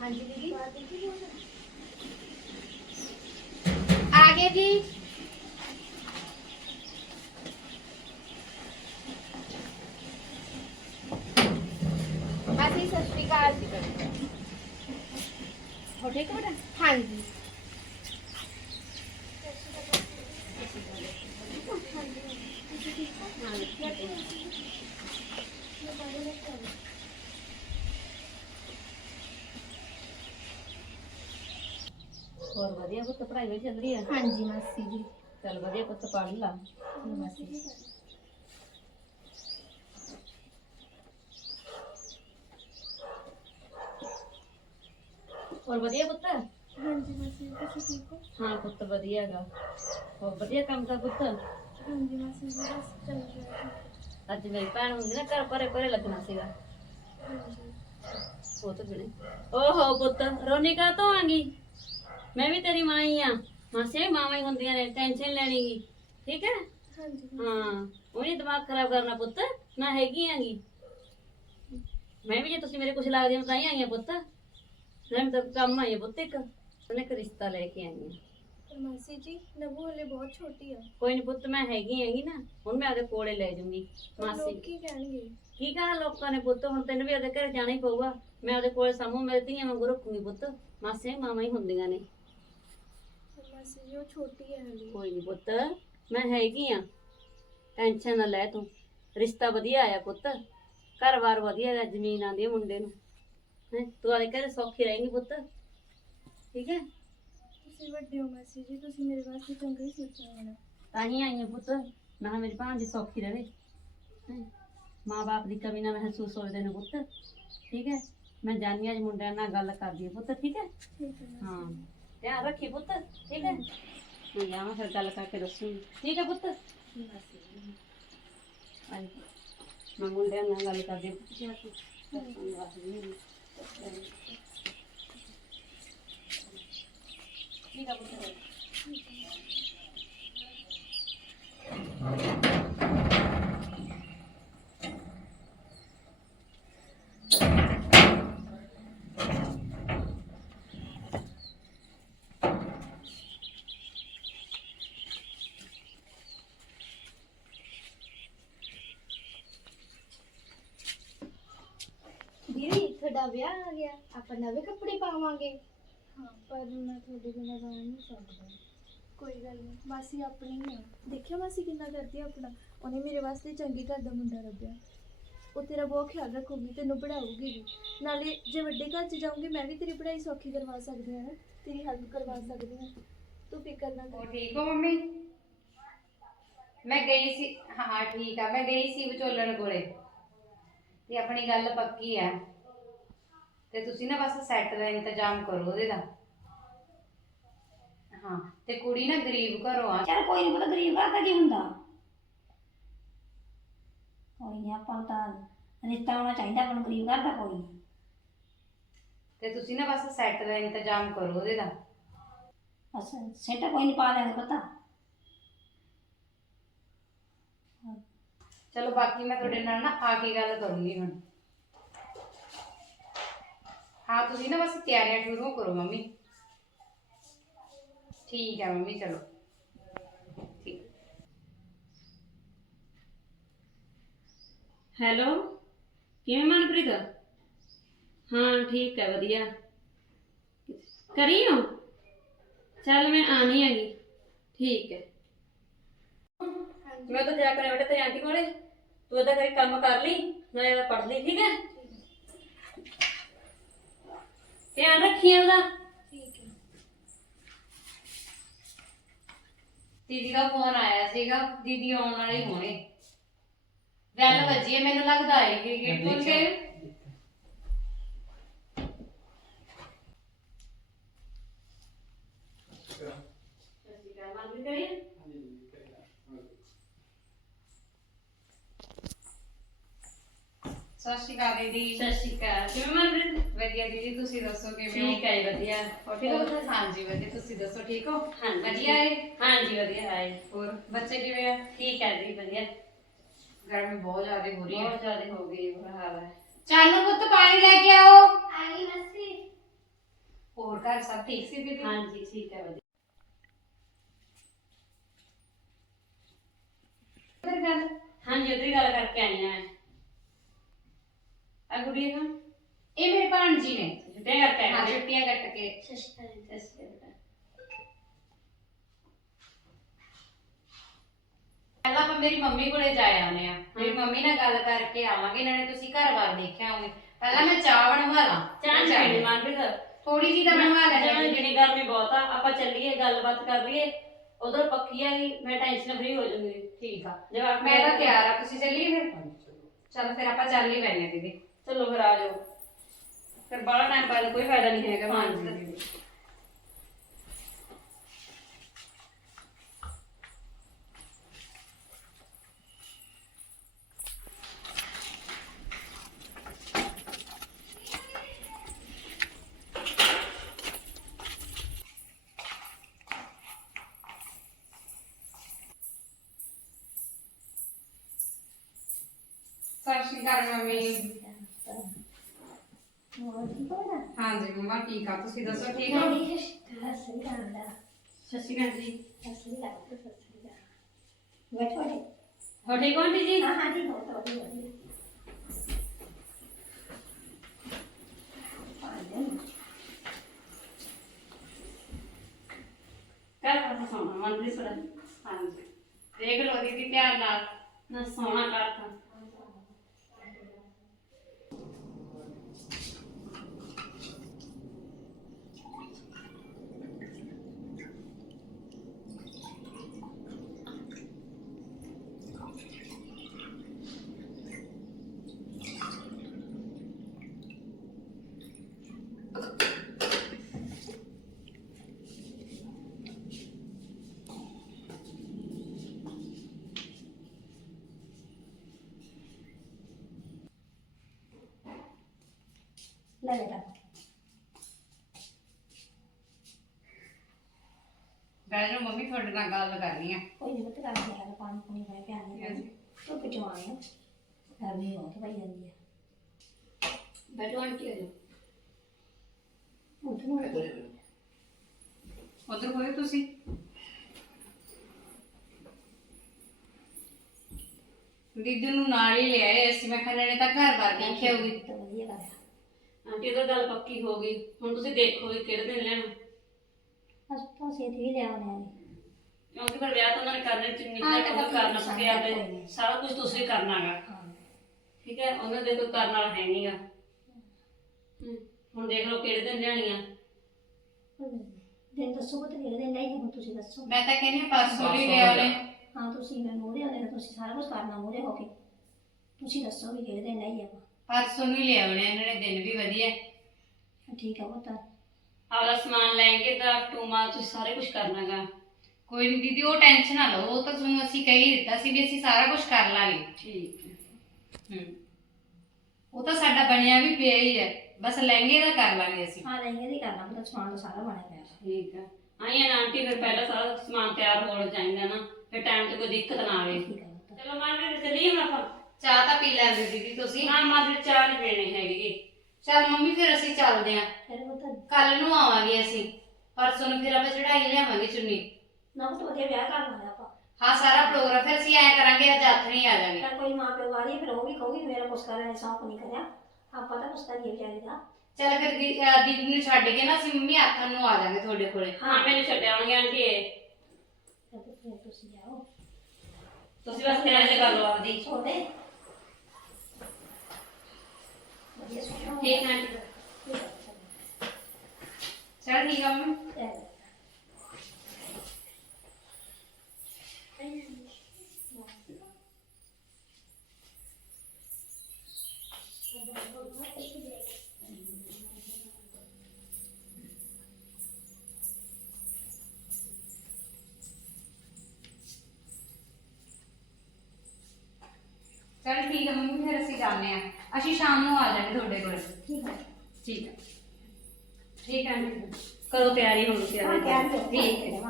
ਹਾਂਜੀ ਦੀਦੀ। ਆ ਗਏ ਜੀ। ਮਾਸੀ ਸਤਿ ਸ਼੍ਰੀ ਅਕਾਲ ਹੋ ਠੀਕ ਹੋ ਹਾਂਜੀ। ਹੋਰ ਵਧੀਆ ਪੁੱਤ ਪੜ੍ਹਾਈ ਵੀ ਚੱਲ ਰਹੀ ਆ? ਹਾਂਜੀ ਮਾਸੀ ਜੀ। ਚੱਲ ਵਧੀਆ ਪੁੱਤ ਪੜ੍ਹ ਲਾ। ਮਾਸੀ ਹੋਰ ਵਧੀਆ ਪੁੱਤ? ਹਾਂਜੀ ਮਾਸੀ ਜੀ ਤੁਸੀਂ ਠੀਕ ਹੋ? ਹਾਂ ਪੁੱਤ ਵਧੀਆ ਹੈਗਾ। ਹੋਰ ਵਧੀਆ ਕੰਮ ਕਰ ਪੁੱਤ? ਹਾਂਜੀ ਮਾਸੀ ਜੀ ਬਸ ਚੱਲ ਰਿਹਾ ਅੱਜ ਮੇਰੀ ਭੈਣ ਹੁੰਦੀ ਨਾ ਘਰ ਭਰੇ ਭਰੇ ਲੱਗਣਾ ਸੀਗਾ। ਹਾਂਜੀ। ਉਹ ਤਾਂ ਬਿਨੇ ਓਹੋ ਪੁੱਤ ਰੋਣੀ ਕਾ ਤੋਂ ਆਂਗੀ ਮੈਂ ਵੀ ਤੇਰੀ ਮਾਂ ਹੀ ਆ ਮਾਸੇ ਮਾਵਾਂ ਹੀ ਹੁੰਦੀਆਂ ਨੇ ਟੈਨਸ਼ਨ ਲੈਣੀ ਗੀ ਠੀਕ ਹੈ ਹਾਂਜੀ ਹਾਂ ਉਹਨੇ ਦਿਮਾਗ ਖਰਾਬ ਕਰਨਾ ਪੁੱਤ ਮੈਂ ਹੈਗੀ ਆਂਗੀ ਮੈਂ ਵੀ ਜੇ ਤੁਸੀਂ ਮੇਰੇ ਕੁਛ ਲੱਗਦੇ ਹੋ ਤਾਂ ਹੀ ਆਈ ਆ ਪੁੱਤ ਮੈਂ ਤਾਂ ਕੰਮ ਆਈ ਆ ਪੁੱਤ ਇੱਕ ਉਹਨੇ ਇੱਕ ਰਿਸ਼ਤਾ ਲੈ ਕੇ ਆਈ ਆ ਪਰ ਮਾਸੀ ਜੀ ਨਬੂ ਹਲੇ ਬਹੁਤ ਛੋਟੀ ਆ ਕੋਈ ਨਹੀਂ ਪੁੱਤ ਮੈਂ ਹੈਗੀ ਹੈਗੀ ਨਾ ਹੁਣ ਮੈਂ ਉਹਦੇ ਕੋਲੇ ਲੈ ਜਾਊਂਗੀ ਪਰ ਮਾਸੀ ਲੋਕ ਕੀ ਕਹਿਣਗੇ ਕੀ ਕਹਾਂ ਲੋਕਾਂ ਨੇ ਪੁੱਤ ਹੁਣ ਤੈਨੂੰ ਵੀ ਉਹਦੇ ਘਰੇ ਜਾਣਾ ਹੀ ਪਊਗਾ ਮੈਂ ਉਹਦੇ ਕੋਲੇ ਸਾਹਮਣੇ ਮੇਰੇ ਧੀਆਂ ਵਾਂਗੂ ਰੱਖੂੰਗੀ ਪੁੱਤ ਮਾਸੇ ਮਾਵਾਂ ਹੀ ਹੁੰਦੀਆਂ ਨੇ ਪਰ ਮਾਸੀ ਜੀ ਉਹ ਛੋਟੀ ਹੈ ਹਲੇ ਕੋਈ ਨਹੀਂ ਪੁੱਤ ਮੈਂ ਹੈਗੀ ਆ ਟੈਨਸ਼ਨ ਨਾ ਲੈ ਤੂੰ ਰਿਸ਼ਤਾ ਵਧੀਆ ਆਇਆ ਪੁੱਤ ਘਰ-ਬਾਰ ਵਧੀਆ ਹੈ ਜ਼ਮੀਨ ਆਂਦੀ ਹੈ ਮੁੰਡੇ ਨੂੰ ਹੈ ਤੂੰ ਆਲੇ ਘਰੇ ਸੌਖੀ ਰਹੇਂਗੀ ਪੁੱਤ ਠੀਕ ਹੈ ਤੁਸੀਂ ਵੱਡੇ ਹੋ ਮਾਸੀ ਜੀ ਤੁਸੀਂ ਮੇਰੇ ਵਾਸਤੇ ਚੰਗਾ ਹੀ ਸੋਚਿਆ ਹੋਣਾ ਤਾਂ ਹੀ ਆਈ ਹਾਂ ਪੁੱਤ ਮੈਂ ਕਿਹਾ ਮੇਰੀ ਭਾਂਜੀ ਸੌਖੀ ਰਹੇ ਮਾਂ-ਬਾਪ ਦੀ ਕਮੀ ਨਾ ਮਹਿਸੂਸ ਹੋਵੇ ਨੇ ਪੁੱਤ ਠੀਕ ਹੈ ਮੈਂ ਜਾਣੀ ਅੱਜ ਮੁੰਡਿਆਂ ਨਾਲ ਗੱਲ ਕਰਦੀ ਹਾਂ ਪੁੱਤ ਠੀਕ ਹੈ ਠੀਕ ਹੈ ਮਾਸੀ ਹਾਂ ਧਿਆਨ ਰੱਖੀ ਪੁੱਤ, ਠੀਕ ਹੈ? ਮੈਂ ਜਾਵਾਂ ਫਿਰ ਗੱਲ ਕਰਕੇ ਦੱਸੂਗੀ ਠੀਕ ਹੈ ਪੁੱਤ? ਜੀ ਮਾਸੀ ਮੈਂ ਮੁੰਡਿਆਂ ਨਾਲ ਗੱਲ ਕਰਦੀ ਪੁੱਤ ਜਾ ਕੇ ਠੀਕ ਹੈ ਪੁੱਤ। ਦੀਦੀ ਤੁਹਾਡਾ ਵਿਆਹ ਆ ਗਿਆ। ਆਪਾਂ ਨਵੇਂ ਕੱਪੜੇ ਪਾਵਾਂਗੇ। ਹਾਂ। ਪਰ ਮੈਂ ਤੁਹਾਡੇ ਬਿਨਾਂ ਜਾ ਨਹੀਂ ਸਕਦਾ। ਕੋਈ ਗੱਲ ਨਹੀਂ ਮਾਸੀ ਆਪਣੀ ਹੀ ਆ ਦੇਖਿਆ ਮਾਸੀ ਕਿੰਨਾ ਕਰਦੀ ਆ ਆਪਣਾ। ਉਹਨੇ ਮੇਰੇ ਵਾਸਤੇ ਚੰਗੀ ਘਰ ਦਾ ਮੁੰਡਾ ਲੱਭਿਆ। ਉਹ ਤੇਰਾ ਬਹੁਤ ਖਿਆਲ ਰੱਖੂਗੀ ਤੈਨੂੰ ਪੜਾਊਗੀ ਵੀ। ਨਾਲੇ ਜੇ ਵੱਡੇ ਘਰ 'ਚ ਜਾਊਂਗੀ ਮੈਂ ਵੀ ਤੇਰੀ ਪੜ੍ਹਾਈ ਸੌਖੀ ਕਰਵਾ ਸਕਦੀ ਹਾਂ ਨਾ। ਤੇਰੀ ਹੈਲਪ ਕਰਵਾ ਸਕਦੀ ਹਾਂ। ਤੂੰ ਫਿਕਰ ਨਾ ਉਹ ਕਰ ਠੀਕ ਹੋ ਮੰਮੀ? ਮੈਂ ਗਈ ਸੀ। ਹਾਂ ਠੀਕ ਆ। ਮੈਂ ਗਈ ਸੀ ਵਿਚੋਲਣ ਕੋਲੇ। ਤੇ ਆਪਣੀ ਗੱਲ ਪੱਕੀ ਆ ਤੇ ਤੁਸੀਂ ਨਾ ਬਸ ਸੈੱਟ ਦਾ ਇੰਤਜ਼ਾਮ ਕਰੋ ਉਹਦੇ ਦਾ। ਹਾਂ ਤੇ ਕੁੜੀ ਨਾ ਗਰੀਬ ਘਰੋਂ ਆ। ਚਲ ਕੋਈ ਨਹੀਂ ਪਤਾ ਗਰੀਬ ਘਰ ਦਾ ਕੀ ਹੁੰਦਾ? ਕੋਈ ਨਹੀਂ ਆਪਾਂ ਤਾਂ ਰਿਸ਼ਤਾ ਹੋਣਾ ਚਾਹੀਦਾ ਆਪਾਂ ਨੂੰ ਗਰੀਬ ਘਰ ਦਾ ਕੋਈ ਨਹੀਂ ਤੇ ਤੁਸੀਂ ਨਾ ਬਸ ਸੈੱਟ ਦਾ ਇੰਤਜ਼ਾਮ ਕਰੋ ਉਹਦੇ ਦਾ। ਬਸ ਸੈਂਟਾ ਕੋਈ ਨਹੀਂ ਪਾ ਲੈਂਦੇ ਪਤਾ। ਚਲੋ ਬਾਕੀ ਮੈਂ ਤੁਹਾਡੇ ਨਾਲ ਨਾ ਆ ਕੇ ਗੱਲ ਕਰੂੰਗੀ ਹੁਣ। ਹਾਂ, ਤੁਸੀਂ ਨਾ ਬਸ ਤਿਆਰੀਆਂ ਸ਼ੁਰੂ ਕਰੋ ਮੰਮੀ। ਠੀਕ ਹੈ ਮੰਮੀ, ਚਲੋ। ਠੀਕ। ਹੈਲੋ, ਕਿਵੇਂ ਮਨਪ੍ਰੀਤ? ਹਾਂ, ਠੀਕ ਹੈ, ਵਧੀਆ। ਕਰੀ ਹੋ? ਚੱਲ ਮੈਂ ਆਣੀ ਹੈਗੀ। ਠੀਕ ਹੈ। ਮੈਂ ਤਾਂ ਜਾ ਕੇ ਬੇਟੇ ਤੇ ਆਂਟੀ ਕੋਲੇ। ਤੂੰ ਉਹਦਾ ਕਰੀ ਕੰਮ ਕਰ ਲਈ ਮੈਂ ਇਹਦਾ ਪੜ ਲਈ ਠੀਕ ਹੈ? ਧਿਆਨ ਰੱਖੀ ਉਹਦਾ ਠੀਕ ਹੈ। ਦੀਦੀ ਦਾ ਫੋਨ ਆਇਆ ਸੀਗਾ ਦੀਦੀ ਆਉਣ ਵਾਲੇ ਹੋਣੇ। ਬੈਲ ਵੱਜੀ ਹੈ ਮੈਨੂੰ ਲੱਗਦਾ ਹੈ ਕਿ ਗੇਟ ਖੋਲ ਕੇ ਸਤਿ ਸ਼੍ਰੀ ਅਕਾਲ ਦੀਦੀ। ਸਤਿ ਸ਼੍ਰੀ ਅਕਾਲ। ਕਿਵੇਂ ਮਨਪ੍ਰੀਤ? ਵਧੀਆ ਦੀਦੀ ਤੁਸੀਂ ਦੱਸੋ ਕਿਵੇਂ ਠੀਕ ਹੈ ਜੀ, ਵਧੀਆ। ਹੋ? ਠੀਕ ਹੋ ਹਾਂਜੀ ਵਧੀਆ। ਤੁਸੀਂ ਦੱਸੋ ਠੀਕ ਹੋ? ਹਾਂਜੀ। ਵਧੀਆ ਹੈ? ਹਾਂਜੀ ਵਧੀਆ ਹੈ। ਹੋਰ ਬੱਚੇ ਕਿਵੇਂ ਆ? ਠੀਕ ਹੈ ਜੀ ਵਧੀਆ। ਗਰਮੀ ਬਹੁਤ ਜ਼ਿਆਦਾ ਹੋ ਰਹੀ ਹੈ। ਬਹੁਤ ਜ਼ਿਆਦਾ ਹੋ ਗਈ ਬੁਰਾ ਹਾਲ ਹੈ। ਚਾਨੂ ਪੁੱਤ ਪਾਣੀ ਲੈ ਕੇ ਆਓ। ਆਈ ਮਾਸੀ। ਹੋਰ ਘਰ ਸਭ ਠੀਕ ਸੀ ਦੀਦੀ? ਹਾਂਜੀ ਠੀਕ ਹੈ ਵਧੀਆ। ਫਿਰ ਗੱਲ। ਹਾਂਜੀ ਉਹਦੀ ਗੱਲ ਕਰਕੇ ਆਈ ਆ ਆ ਗੁੜੀ ਨਾ। ਇਹ ਮੇਰੇ ਭਾਣਜੀ ਨੇ। ਛੁੱਟੀਆਂ ਕਰਕੇ ਹਾਂ ਆਈ ਛੁੱਟੀਆਂ ਕੱਟ ਕੇ। ਪਹਿਲਾਂ ਆਪਾਂ ਮੇਰੀ ਮੰਮੀ ਕੋਲੇ ਜਾ ਆਉਂਦੇ ਆ ਮੇਰੀ ਮੰਮੀ ਨਾਲ ਗੱਲ ਕਰਕੇ ਆਵਾਂਗੇ। ਨਾਲੇ ਤੁਸੀਂ ਘਰ-ਬਾਰ ਦੇਖਿਆ ਹੋਵੇ। ਪਹਿਲਾਂ ਮੈਂ ਚਾਹ ਬਣਵਾ ਲਾਂ। ਚਾਹ ਨਹੀਂ ਪੀਣੀ ਮਨਪ੍ਰੀਤ ਥੋੜੀ ਜੀ ਤਾਂ ਬਣਵਾ ਲੈਣੀ। ਨਹੀਂ ਪੀਣੀ ਗਰਮੀ ਬਹੁਤ ਆ। ਆਪਾਂ ਚੱਲੀਏ ਗੱਲਬਾਤ ਕਰ ਲਈਏ। ਉਧਰ ਪੱਕੀ ਆ ਮੈਂ ਟੈਨਸ਼ਨ ਫ੍ਰੀ ਹੋ ਜਾਊਂਗੀ। ਠੀਕ ਆ। ਜਵਾਬ ਮੈਂ ਤਾਂ ਤਿਆਰ ਆ। ਤੁਸੀਂ ਚੱਲੀਏ ਫਿਰ? ਚਲ। ਫਿਰ ਆਪਾਂ ਚੱਲ ਹੀ ਪੈਣੇ ਦੀਦੀ। ਚਲੋ ਫਿਰ ਆ ਜਾਓ। ਫਿਰ ਬੜਾ ਟਾਈਮ ਪਾਇਆ ਕੋਈ ਫਾਇਦਾ ਨਹੀਂ ਹੈਗਾ ਮਾਨ ਹਾਂਜੀ। ਸਤਿ ਸ਼੍ਰੀ ਅਕਾਲ ਮੰਮੀ। ਹੋਰ ਠੀਕ ਹੋ ਨਾ ਹਾਂਜੀ ਮੰਮਾ ਠੀਕ ਆ। ਤੁਸੀਂ ਦੱਸੋ ਠੀਕ ਹੋ? ਸਹੀ ਗੱਲ ਦਾ ਸਤਿ ਸ਼੍ਰੀ ਅਕਾਲ ਜੀ। ਸਹੀ ਗੱਲ ਦਾ ਸਹੀ ਗੱਲ ਬੈਠੋ ਜੀ। ਹੋ ਠੀਕ ਹੋ ਆਂਟੀ ਜੀ? ਹਾਂ ਹਾਂ ਜੀ ਬਹੁਤ ਵਧੀਆ ਕੱਲ ਪਰਸੋਂ ਸੋਣਾ ਮਨਪ੍ਰੀਤ ਸਰ ਹਾਂਜੀ। ਦੇਖ ਲਓ ਦੀਦੀ ਧਿਆਨ ਨਾਲ। ਨਾ ਸੋਣਾ ਕਰ ਲੈ ਬੇਟਾ। ਬੈਠ ਜਾਓ ਮੰਮੀ ਤੁਹਾਡੇ ਨਾਲ ਗੱਲ ਕਰਨੀ ਆ। ਕੋਈ ਨਹੀਂ ਬਤ ਕਰਦੇ ਆ ਪਾਣੀ ਪੂਣੀ ਲੈ ਕੇ ਆਣੇ ਹਾਂਜੀ। ਤੂੰ ਪਚਵਾਏ ਗਰਮੀ ਬਹੁਤ ਪਈ ਜਾਂਦੀ ਹੈ ਬੈਠੋ ਆਂਟੀ ਆ ਜਾਓ। ਉਧਰ ਨੂੰ ਉਧਰ ਹੋਏ ਤੁਸੀਂ। ਦੀਦੀ ਨੂੰ ਨਾਲ ਹੀ ਲਿਆਏ ਅਸੀਂ ਮੈਂ ਕਿਹਾ ਨੇ ਤਾਂ ਘਰ ਬਾਰ ਦੇਖਿਆ ਹੋਊਗੀ ਤਾਂ ਵਧੀਆ ਗੱਲ ਹੈ ਆਂਟੀ ਉਹਦਾ ਗੱਲ ਪੱਕੀ ਹੋ ਗਈ। ਹੁਣ ਤੁਸੀਂ ਦੇਖੋ ਵੀ ਕਿਹੜੇ ਦਿਨ ਲੈਣਾ। ਅਸ ਤਾਂ ਸੇਤ ਵੀ ਲੈ ਆਉਣੇ ਆ ਕਿਉਂਕਿ ਫਿਰ ਵਿਆਹ ਤਾਂ ਉਹਨਾਂ ਨੇ ਕਰਨਾ ਹਾਂ, ਤਾਂ ਕੰਮ ਬਾਕੀ ਕਰਨਾ ਆਪਦੇ ਕੋਈ ਨਹੀਂ। ਸਾਰਾ ਕੁਝ ਤੁਸੀਂ ਕਰਨਾਗਾ ਹਾਂ। ਠੀਕ ਹੈ ਉਹਨਾਂ ਦੇ ਕੋਈ ਕਰਨ ਵਾਲਾ ਹੈ ਨਹੀਂਗਾ ਹੁਣ ਦੇਖ ਲਓ ਕਿਹੜੇ ਦਿਨ ਲੈਣੀਆਂ। ਦਿਨ ਦੱਸੋ ਬਤ ਕਿਹੜੇ ਦਿਨ ਲਈ ਹੁਣ ਤੁਸੀਂ ਦੱਸੋ। ਮੈਂ ਤਾਂ ਕਹਿੰਦੀ ਹਾਂ ਪਰਸੋਂ ਹੀ ਲਿਆ ਉਹਨੇ ਹਾਂ ਤੁਸੀਂ ਮੈਂ ਮੂਹਰੇ ਆਲੇ ਤੁਸੀਂ ਸਾਰਾ ਕੁਝ ਕਰਨਾ ਮੂਹਰੇ ਹੋ ਕੇ। ਤੁਸੀਂ ਦੱਸੋ ਵੀ ਕਿਹੜੇ ਦਿਨ ਲਈ ਆਪਾਂ। ਪਰਸੋਂ ਨੂੰ ਹੀ ਲਿਆ ਉਹਨੇ ਇਹਨਾਂ ਨੇ ਦਿਨ ਵੀ ਵਧੀਆ। ਠੀਕ ਆ ਪੁੱਤ। ਆਪਦਾ ਸਮਾਨ ਲੈਣਗੇ ਤਾਂ ਟੂਮਾ ਤੁਸੀਂ ਸਾਰੇ ਕੁਝ ਕਰਨਾਗਾ। ਕੋਈ ਨਹੀਂ ਦੀਦੀ ਉਹ ਟੈਨਸ਼ਨ ਨਾ ਲਓ ਉਹ ਤਾਂ ਤੁਹਾਨੂੰ ਅਸੀਂ ਕਹਿ ਹੀ ਦਿੱਤਾ ਸੀ ਵੀ ਅਸੀਂ ਸਾਰਾ ਕੁਝ ਕਰ ਲਾਂਗੇ। ਠੀਕ ਹੈ ਹੂੰ। ਉਹ ਤਾਂ ਸਾਡਾ ਬਣਿਆ ਵੀ ਪਿਆ ਹੀ ਹੈ ਬਸ ਲਹਿੰਗੇ ਦਾ ਕਰ ਲਾਂਗੇ ਅਸੀਂ। ਹਾਂ ਨਹੀਂ ਇਹਦੀ ਕਰਨਾ ਪੁੱਤ ਸਮਾਨ ਤਾਂ ਸਾਰਾ ਬਣਿਆ ਪਿਆ। ਠੀਕ ਹੈ ਆਈਆਂ ਨਾ ਆਂਟੀ ਫਿਰ ਪਹਿਲਾਂ ਸਾਰਾ ਸਮਾਨ ਤਿਆਰ ਹੋਣਾ ਚਾਹੀਦਾ ਨਾ ਫਿਰ ਟਾਈਮ ਤੇ ਕੋਈ ਦਿੱਕਤ ਨਾ ਆਵੇ। ਠੀਕ ਆ ਪੁੱਤ। ਚਲੋ ਮਾਂ ਜੀ ਚੱਲੀਏ ਹੁਣ ਆਪਾਂ। ਚਾਹ ਤਾਂ ਪੀ ਲੈਂਦੇ ਦੀਦੀ ਤੁਸੀਂ। ਨਾ ਮਾਂ ਜੀ ਚਾਹ ਨਹੀਂ ਪੀਣੀ ਹੈਗੀ। ਚਲ ਮੰਮੀ ਫਿਰ ਅਸੀਂ ਚੱਲਦੇ ਆਂ ਫਿਰ ਕੱਲ ਨੂੰ ਆਵਾਂਗੇ ਅਸੀਂ। ਪਰਸੋਂ ਨੂੰ ਫਿਰ ਆਪਾਂ ਚੜਾਈ ਲਿਆਵਾਂਗੇ ਚੁੰਨੀ। ਨਾ ਪੁੱਤ ਵਧੀਆ ਵਿਆਹ ਕਰਨਾ ਹੈ ਆਪਾਂ। ਹਾਂ ਸਾਰਾ ਪ੍ਰੋਗਰਾਮ ਫਿਰ ਅਸੀਂ ਐ ਕਰਾਂਗੇ ਅੱਜ ਨਹੀਂ ਆ ਜਾਵਾਂਗੇ ਤਾਂ ਕੋਈ ਮਾਂ ਪਿਓ ਵਾਲੀ ਫਿਰ ਉਹ ਵੀ ਕਹੂਗੀ ਮੇਰਾ ਕੁਛ ਕਰਨ ਨੇ ਸੌਂਪ ਨਹੀਂ ਕਰਿਆ। ਆਪਾਂ ਤਾਂ ਕੁਛ ਕਰੀਏ ਵਿਚਾਰੇ ਦਾ। ਚਲ ਫਿਰ ਦੀ- ਅਹ ਦੀਦੀ ਨੂੰ ਛੱਡ ਕੇ ਨਾ ਅਸੀਂ ਮੰਮੀ ਹੱਥਾਂ ਨੂੰ ਆ ਜਾਵਾਂਗੇ ਤੁਹਾਡੇ ਕੋਲੇ। ਹਾਂ। ਮੈਨੂੰ ਛੱਡਿਆਉਣਗੇ ਆਂਟੀ ਇਹ। ਫਿਰ ਤੁਸੀਂ ਜਾਓ ਤੁਸੀਂ ਬਸ ਤਿਆਰੀ ਕਰ ਲਓ ਆਪਦੀ। ਛੋਟੇ। ਵਧੀਆ ਸੁਣੋ ਠੀਕ ਹੈ ਆਂਟੀ ਚਲ ਠੀਕ ਆ ਮੰਮੀ ਚਲ ਠੀਕ ਆ ਮੰਮੀ ਫਿਰ ਅਸੀਂ ਸ਼ਾਮ ਨੂੰ ਆ ਜਾਵਾਂਗੇ ਤੁਹਾਡੇ ਕੋਲ। ਠੀਕ ਹੈ। ਠੀਕ ਠੀਕ ਹੈ। ਆਂਟੀ ਕਰੋ ਤਿਆਰੀ ਹੁਣ ਤੁਸੀਂ ਹਾਂ ਠੀਕ ਠੀਕ। ਹੈ।